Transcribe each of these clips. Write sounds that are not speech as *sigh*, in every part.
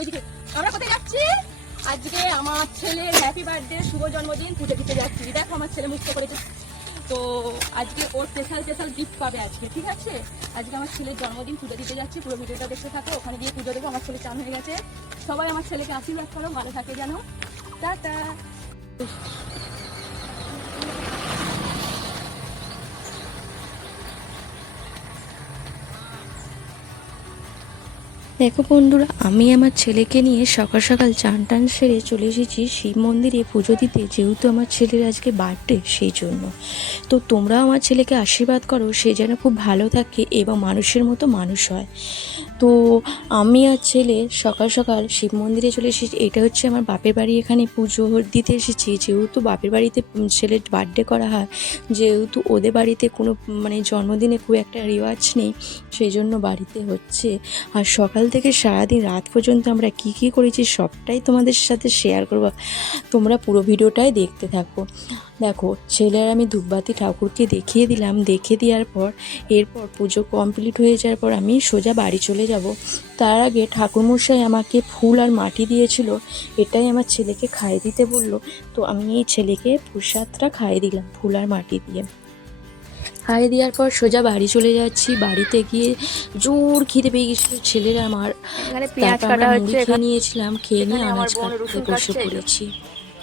ওইদিকে, আমরা কোথায় যাচ্ছি? আজকে আমার ছেলের হ্যাপি বার্থডে শুভ জন্মদিন, পুজো দিতে যাচ্ছি। দেখো আমার ছেলে মুক্ত করেছে। তো আজকে ওর স্পেশাল স্পেশাল গিফট পাবে আজকে, ঠিক আছে? আজকে আমার ছেলের জন্মদিন, পুজো দিতে যাচ্ছি। পুরো ভিডিওটা দেখতে থাকো, ওখানে গিয়ে পুজো দেবো, আমার ছেলে চান হয়ে গেছে। সবাই আমার ছেলেকে আশীর্বাদ করো, ভালো থাকে যেন। টাটা। দেখো বন্ধুরা, আমি আমার ছেলেকে নিয়ে সকাল সকাল চান টান সেরে চলে এসেছি শিব মন্দিরে পুজো দিতে, যেহেতু আমার ছেলের আজকে বার্থডে সেই জন্য। তো তোমরা আমার ছেলেকে আশীর্বাদ করো, সে যেন খুব ভালো থাকে এবং মানুষের মতো মানুষ হয়। তো আমি আর ছেলে সকাল সকাল শিব মন্দিরে চলে এসেছি, এটা হচ্ছে আমার বাপের বাড়ি এখানে পুজো দিতে এসেছি। যেহেতু বাপের বাড়িতে ছেলের বার্থডে করা হয়, যেহেতু ওদের বাড়িতে কোনো মানে জন্মদিনে খুব একটা রেওয়াজ নেই, সেই জন্য বাড়িতে হচ্ছে। আর সকাল থেকে সারাদিন, রাত পর্যন্ত আমরা কি কি করেছি সবটাই তোমাদের সাথে শেয়ার করব। তোমরা পুরো ভিডিওটাই দেখতে থাকো। দেখো ছেলে আর আমি ধূপবাতি ঠাকুরকে দেখিয়ে দিলাম। দেখে দেওয়ার পর, এরপর পুজো কমপ্লিট হয়ে যাওয়ার পর আমি সোজা বাড়ি চলে যাব। তার আগে ঠাকুরমশাই আমাকে ফুল আর মাটি দিয়েছিল। এটাই আমার ছেলেকে খাইয়ে দিতে বলল। তো আমি এই ছেলেকে প্রসাদটা খাইয়ে দিলাম ফুল আর মাটি দিয়ে। খাইয়ে দেওয়ার পর সোজা বাড়ি চলে যাচ্ছি। বাড়িতে গিয়ে জোর খিদে পেয়ে গেছিল ছেলেরা আমার। তারপর কাটা আমরা মুড়ি হচ্ছে খেয়ে নিয়েছিলাম খেয়ে নিয়ে আমার আনাজ কাটতে রসুন বসে কাটছে, পড়েছি।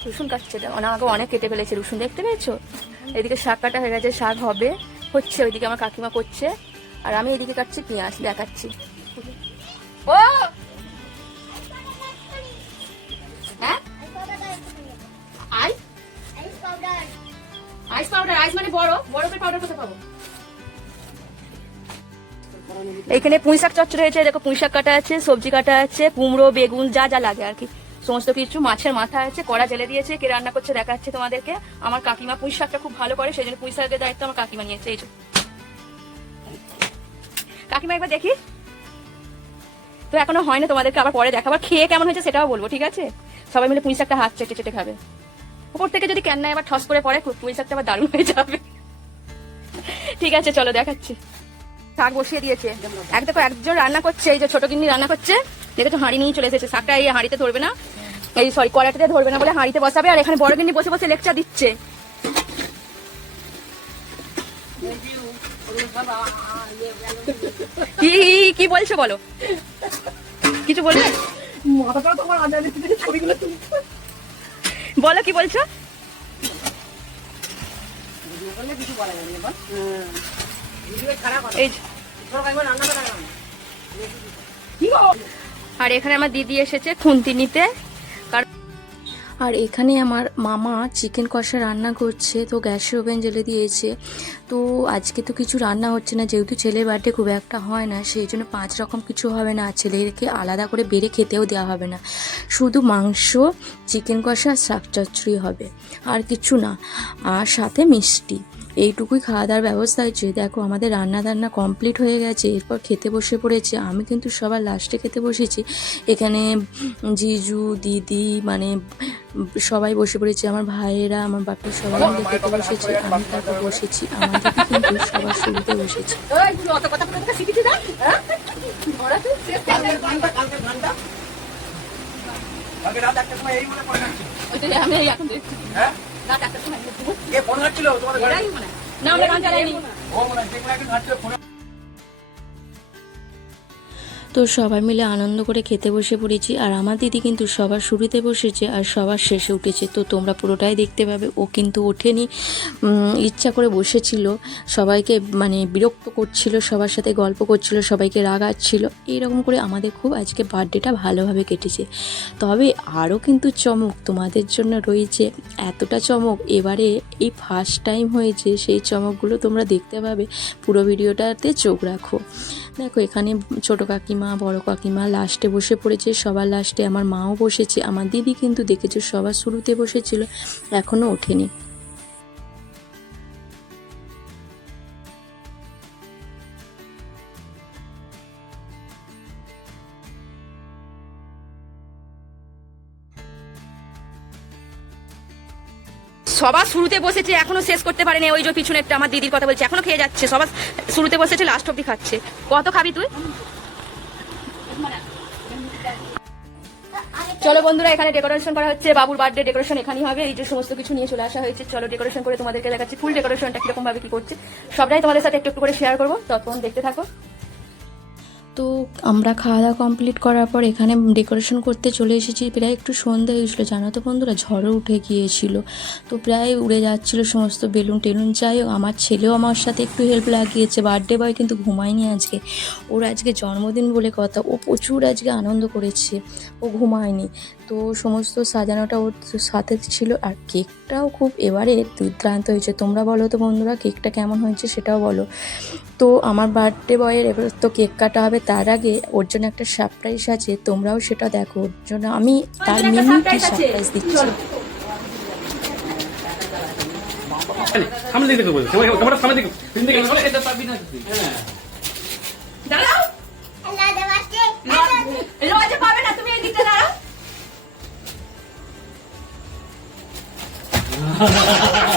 রসুন কাটছে মানে আমাকে অনেক কেটে ফেলেছে রসুন দেখতে পেয়েছ? এদিকে শাক কাটা হয়ে গেছে শাক হবে হচ্ছে ওইদিকে আমার কাকিমা করছে। আর আমি এদিকে কাটছি পেঁয়াজ দেখাচ্ছি। ও! আইস পাউডার আইস মানে বড়, বরফের পাউডার কোথায় পাবো? এইখানে পুঁই শাক চচ্চড়ি হয়েছে, দেখো পুঁই শাক কাটা আছে, সবজি কাটা আছে, কুমড়ো, বেগুন, যা যা লাগে আর কি। সমস্ত কিছু মাছের মাথা আছে, কড়া জেলে দিয়েছে, কে রান্না করছে দেখাচ্ছে তোমাদেরকে। আমার কাকিমা পুঁই শাকটা খুব ভালো করে, সেই জন্য পুঁই শাকের দায়িত্ব আমার কাকিমা নিয়েছে, এই। কাকিমা একবার দেখি। তো এখনও হয় না তোমাদেরকে, আবার পরে দেখাবার খেয়ে কেমন হয়েছে সেটাও বলব, ঠিক আছে? সবাই মিলে পুঁই শাকটা হাত চেটে চেটে খাবে। উপর থেকে যদি ক্যান্নায় আবার ঠস করে পড়ে পুঁই শাকটা আবার দারুণ হয়ে যাবে। ঠিক আছে, চলো, দেখাচ্ছি। শাক বসিয়ে দিয়েছে। এক দেখো, একজন রান্না করছে, এই যে ছোট গিন্নি রান্না করছে। দেখেছ, হাঁড়ি নিয়ে চলে এসেছে। শাকটা এই হাঁড়িতে ধরবে না। এই সরি কড়াইতে ধরবে না বলে হাঁড়িতে বসাবে, আর এখানে বড় গিন্নি বসে বসে লেকচার দিচ্ছে। কি কি বলছো বলো? কিছু বলবে? বলো কি বলছো? আর এখানে আমার দিদি এসেছে খুন্তি নিতে। আর এখানে আমার মামা চিকেন কষা রান্না করছে, তো গ্যাসের ওভেন জ্বেলে দিয়েছে। তো আজকে তো কিছু রান্না হচ্ছে না, যেহেতু ছেলের বার্থডে খুব একটা হয় না, সেই জন্য পাঁচ রকম কিছু হবে না ছেলেকে আলাদা করে বেড়ে খেতেও দেওয়া হবে না। শুধু মাংস চিকেন কষা আর শাক হবে, আর কিছু না। আর সাথে মিষ্টি। এইটুকুই খাওয়া দাওয়ার ব্যবস্থা হয়েছে দেখো আমাদের রান্না বান্না কমপ্লিট হয়ে গেছে। এরপর খেতে বসে পড়েছে। আমি কিন্তু সবার লাস্টে খেতে বসেছি। এখানে জিজু দিদি মানে সবাই বসে পড়েছে। আমার ভাইয়েরা আমার বাপের সবাই মিলে খেতে বসেছে। আমি তারপর বসেছি। আমার কিন্তু সবার শুরুতে বসেছি। হ্যাঁ? মনে। আমি এখন দেখছি। হ্যাঁ? মনে। না আমরা গান চালাইনি। ও মনে হয়, যে কোনো একজন হাঁটছিল, ফোনে। তো সবাই মিলে আনন্দ করে খেতে বসে পড়েছি, আর আমার দিদি কিন্তু সবার শুরুতে বসেছে আর সবার শেষে উঠেছে। তো তোমরা পুরোটাই দেখতে পাবে। ও কিন্তু ওঠেনি ইচ্ছা করে বসেছিল, সবাইকে মানে বিরক্ত করছিল, সবার সাথে গল্প করছিল, সবাইকে রাগাচ্ছিল। এইরকম করে আমাদের খুব আজকে বার্থডেটা ভালোভাবে কেটেছে। তবে আরও কিন্তু চমক তোমাদের জন্য রয়েছে। এতটা চমক, এবারে এই ফার্স্ট টাইম হয়েছে, সেই চমকগুলো তোমরা দেখতে পাবে। পুরো ভিডিওটাতে চোখ রাখো। দেখো, এখানে ছোট কাকিমা, বড় কাকিমা লাস্টে বসে পড়েছে। সবার লাস্টে আমার মাও বসেছে, আমার দিদি কিন্তু দেখেছ সবার শুরুতে বসেছিল এখনও ওঠেনি। সবার শুরুতে বসেছে, এখনও শেষ করতে পারেনি। ওই যে পিছনে একটা আমার দিদির কথা বলছে, এখনও খেয়ে যাচ্ছে সবার শুরুতে বসেছে লাস্ট অব্দি খাচ্ছে। কত খাবি তুই? চলো বন্ধুরা, এখানে ডেকোরেশন করা হচ্ছে, বাবুর বার্থডে ডেকোরেশন এখানেই হবে, এই যে সমস্ত কিছু নিয়ে চলে আসা হয়েছে। চলো ডেকোরেশন করে তোমাদেরকে দেখাচ্ছি, ফুল ডেকোরেশনটা কীরকম ভাবে কি করছে। সবটাই তোমাদের সাথে একটু একটু করে শেয়ার করব, ততক্ষণ দেখতে থাকো। তো আমরা খাওয়া দাওয়া কমপ্লিট করার পর এখানে ডেকোরেশন করতে চলে এসেছি। প্রায় একটু সন্ধ্যা হয়েছিলো জানো তো বন্ধুরা? ঝড়ও উঠে গিয়েছিল। তো প্রায় উড়ে যাচ্ছিল সমস্ত বেলুন টেলুন। যাই হোক, আমার ছেলেও আমার সাথে একটু হেল্প লাগিয়েছে। বার্থডে বয় কিন্তু ঘুমায়নি আজকে। ওর আজকে জন্মদিন বলে কথা। ও প্রচুর আজকে আনন্দ করেছে। ও ঘুমায়নি। তো সমস্ত সাজানোটা ওর সাথে ছিল আর কেকটাও খুব এবারে দুর্দান্ত হয়েছে। তোমরা বলো তো বন্ধুরা কেকটা কেমন হয়েছে সেটাও বলো। তো আমার বার্থডে বয়ের এবার তো কেক কাটা হবে তার আগে ওর জন্য একটা সারপ্রাইজ আছে তোমরাও সেটা দেখো। ওর জন্য আমি তার আছে। সারপ্রাইজ দিচ্ছি। চলো। সামনে দিকে দেখো ক্যামেরা সামনে দিকে তিন দিকে বলে এটা পাবি না তুই। দাঁড়াও। লজ্জা পাবে না তুমি এই *laughs*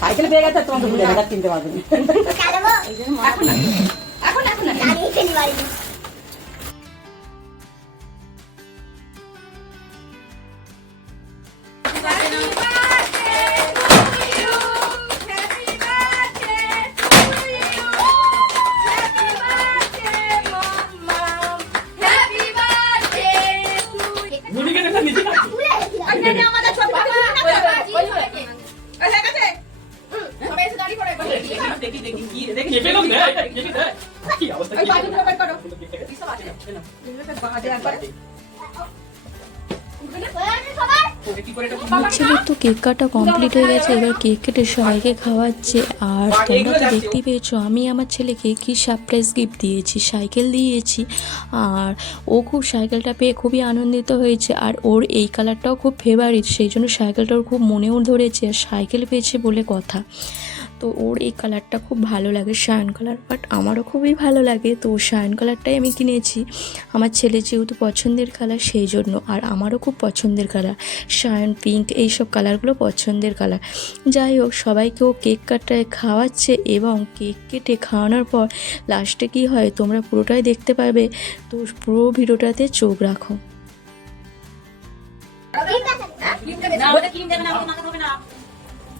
সাইকেল পেয়ে গেছে তোমাকে কিনতে পারবে ছেলের তো কেক কাটা কমপ্লিট হয়ে গেছে এবার কেক কেটে সবাইকে খাওয়াচ্ছে। আর তোমরা তো দেখতেই পেয়েছ আমি আমার ছেলেকে কি সারপ্রাইজ গিফট দিয়েছি সাইকেল দিয়েছি। আর ও খুব সাইকেলটা পেয়ে খুবই আনন্দিত হয়েছে আর ওর এই কালারটাও খুব ফেভারিট সেই জন্য সাইকেলটা ওর খুব মনেও ধরেছে আর সাইকেল পেয়েছে বলে কথা। তো ওর এই কালারটা খুব ভালো লাগে শায়ন কালার বাট আমারও খুবই ভালো লাগে। তো শায়ন কালারটাই আমি কিনেছি। আমার ছেলে যেহেতু পছন্দের কালার সেই জন্য। আর আমারও খুব পছন্দের কালার শায়ন পিঙ্ক এইসব কালারগুলো পছন্দের কালার যাই হোক, সবাইকে ও কেক কাটায় খাওয়াচ্ছে এবং কেক কেটে খাওয়ানোর পর লাস্টে কি হয়, তোমরা পুরোটাই দেখতে পারবে। তো পুরো ভিডিওটাতে চোখ রাখো।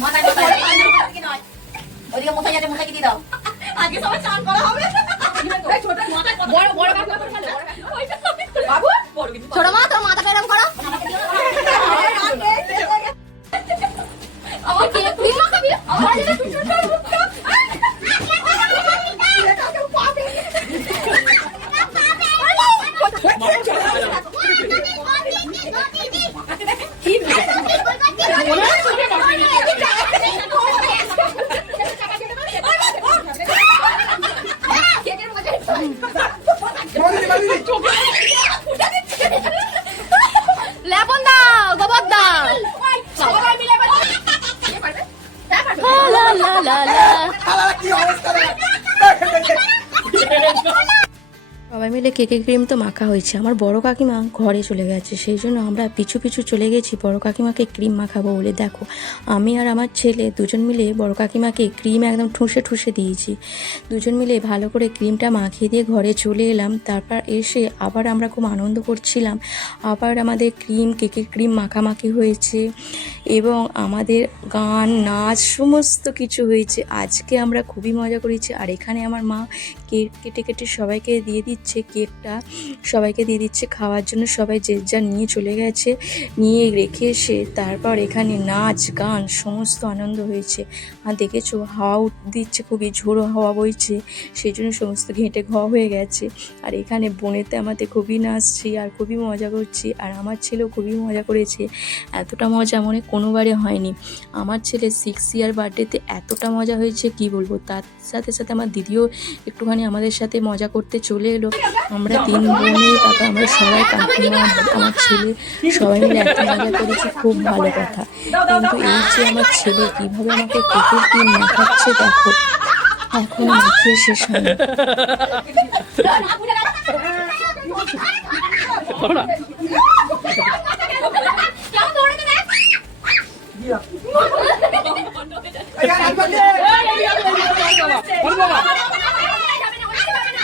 মাথায় পর বলে বেরোচ্ছে দিদু দিদুন আগে সবাই চান করা হবে। সবাই মিলে কেকে ক্রিম তো মাখা হয়েছে। আমার বড় কাকিমা ঘরে চলে গেছে। সেই জন্য আমরা পিছু পিছু চলে গেছি। বড় কাকিমাকে ক্রিম মাখাবো বলে। দেখো, আমি আর আমার ছেলে দুজন মিলে বড় কাকিমাকে ক্রিম একদম ঠুসে ঠুসে দিয়েছি। দুজন মিলে ভালো করে ক্রিমটা মাখিয়ে দিয়ে ঘরে চলে এলাম। তারপর এসে আবার আমরা খুব আনন্দ করছিলাম। আবার আমাদের ক্রিম, কেকের ক্রিম মাখামাখি হয়েছে এবং আমাদের গান, নাচ সমস্ত কিছু হয়েছে। আজকে আমরা খুবই মজা করেছি। আর এখানে আমার মা কেক কেটে কেটে সবাইকে দিয়ে দিচ্ছে। দিচ্ছে কেকটা সবাইকে দিয়ে দিচ্ছে খাওয়ার জন্য। সবাই যে যা নিয়ে চলে গেছে, নিয়ে রেখে এসে তারপর এখানে নাচ, গান, সমস্ত আনন্দ হয়েছে। আর দেখেছ? হাওয়া দিচ্ছে, খুবই ঝোড়ো হাওয়া বইছে, সেই জন্য সমস্ত ঘেঁটে ঘ হয়ে গেছে। আর এখানে বনেতে আমাদের খুবই নাচছি আর খুবই মজা করছি, আর আমার ছেলেও খুবই মজা করেছে। এতটা মজা মনে কোনোবারে হয়নি। আমার ছেলে সিক্স ইয়ার বার্থডেতে এতটা মজা হয়েছে, কি বলব? তার সাথে সাথে আমার দিদিও একটুখানি আমাদের সাথে মজা করতে চলে এলো। আমরা তিন বোনে, তারপর আমরা সবাই কাকিমা, আমার ছেলে, সবাই মিলে এত মজা করেছি, খুব ভালো কথা। কিন্তু এই যে আমার ছেলে কীভাবে আমাকে কেকের দিন মাখাচ্ছে দেখো। এখন মাখিয়ে শেষ হয়নি। করো না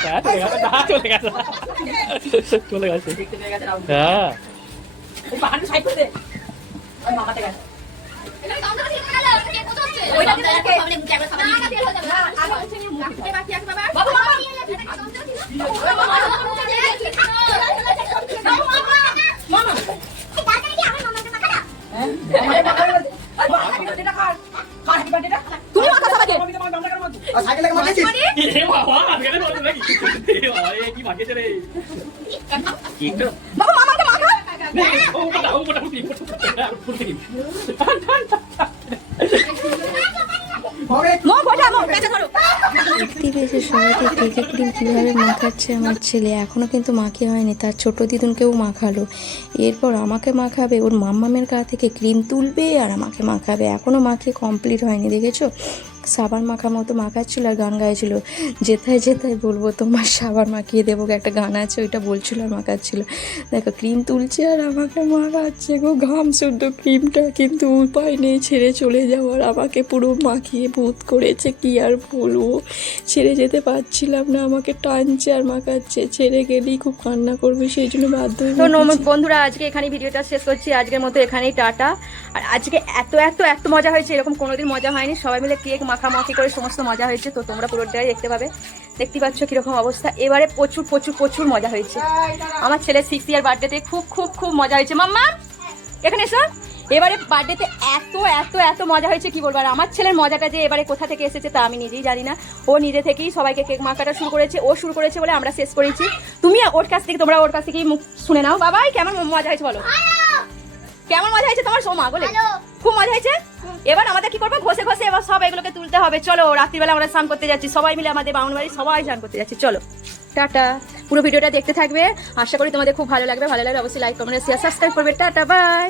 হ্যাঁ। চলে গেছে চলে গেছে। হ্যাঁ হ্যাঁ বাবা আজকে বলতে নাকি এ বাবা এ কি ভাগেছে রে কি তো বাবা মামাকে মাখা ও মোটা ও মোটা ফুটি ফুটি পরে মো বসা মো পেছনে ধরো পেয়েছে সবাইকে কেকে ক্রিম কীভাবে মাখাচ্ছে আমার ছেলে। এখনও কিন্তু মাখি হয়নি, তার ছোট দিদুনকেও মাখালো। এরপর আমাকে মাখাবে, ওর মাম্মামের গা থেকে ক্রিম তুলবে আর আমাকে মাখাবে। এখনও মাখিয়ে কমপ্লিট হয়নি, দেখেছ? সাবান মাখা মতো মাখাচ্ছিল আর গান গাইছিল। যেথায় যেথায় বলব তোমার সাবান মাখিয়ে দেবো একটা গান আছে ওইটা বলছিল আর মাখাচ্ছিল। দেখো ক্রিম তুলছে আর আমাকে মাখাচ্ছে গো ঘাম শুদ্ধ ক্রিমটা কিন্তু উপায় নেই ছেড়ে চলে যাওয়ার। আমাকে পুরো মাখিয়ে ভূত করেছে কি আর বলব? ছেড়ে যেতে পারছিলাম না আমাকে টানছে আর মাখাচ্ছে। ছেড়ে গেলেই খুব কান্না করবে সেই জন্য বাধ্য তো বন্ধুরা আজকে এখানে ভিডিওটা শেষ করছি। আজকের মতো এখানেই টাটা। আর আজকে এত এত এত মজা হয়েছে এরকম কোনোদিন মজা হয়নি। সবাই মিলে কেক মাখামাখি করে সমস্ত মজা হয়েছে তো তোমরা পুরোটাই দেখতে পাবে। দেখতে পাচ্ছ কীরকম অবস্থা। এবারে প্রচুর প্রচুর প্রচুর মজা হয়েছে। আমার ছেলের সিক্স ইয়ার বার্থডেতে খুব খুব খুব মজা হয়েছে। মাম্মা এখানে এসো। এবারে বার্থডেতে এত এত এত মজা হয়েছে কি বলব? আর আমার ছেলের মজাটা যে এবারে কোথা থেকে এসেছে তা আমি নিজেই জানি না। ও নিজে থেকেই সবাইকে কেক মাখাটা শুরু করেছে। ও শুরু করেছে বলে আমরা শেষ করেছি। তুমি ওর কাছ থেকে তোমরা ওর কাছ থেকেই মুখ শুনে নাও। বাবাই কেমন মজা হয়েছে বলো। কেমন মজা হয়েছে তোমার? সোমা বলে খুব মজা হয়েছে। এবার আমাদের কি করব? ঘষে ঘষে এবার সব এগুলোকে তুলতে হবে। চলো, রাত্রিবেলা আমরা স্নান করতে যাচ্ছি। সবাই মিলে আমাদের বামুন বাড়ি সবাই স্নান করতে যাচ্ছি। চলো। টাটা। পুরো ভিডিওটা দেখতে থাকবে। আশা করি তোমাদের খুব ভালো লাগবে। ভালো লাগলে অবশ্যই লাইক কমেন্ট শেয়ার সাবস্ক্রাইব করবে। Tata bye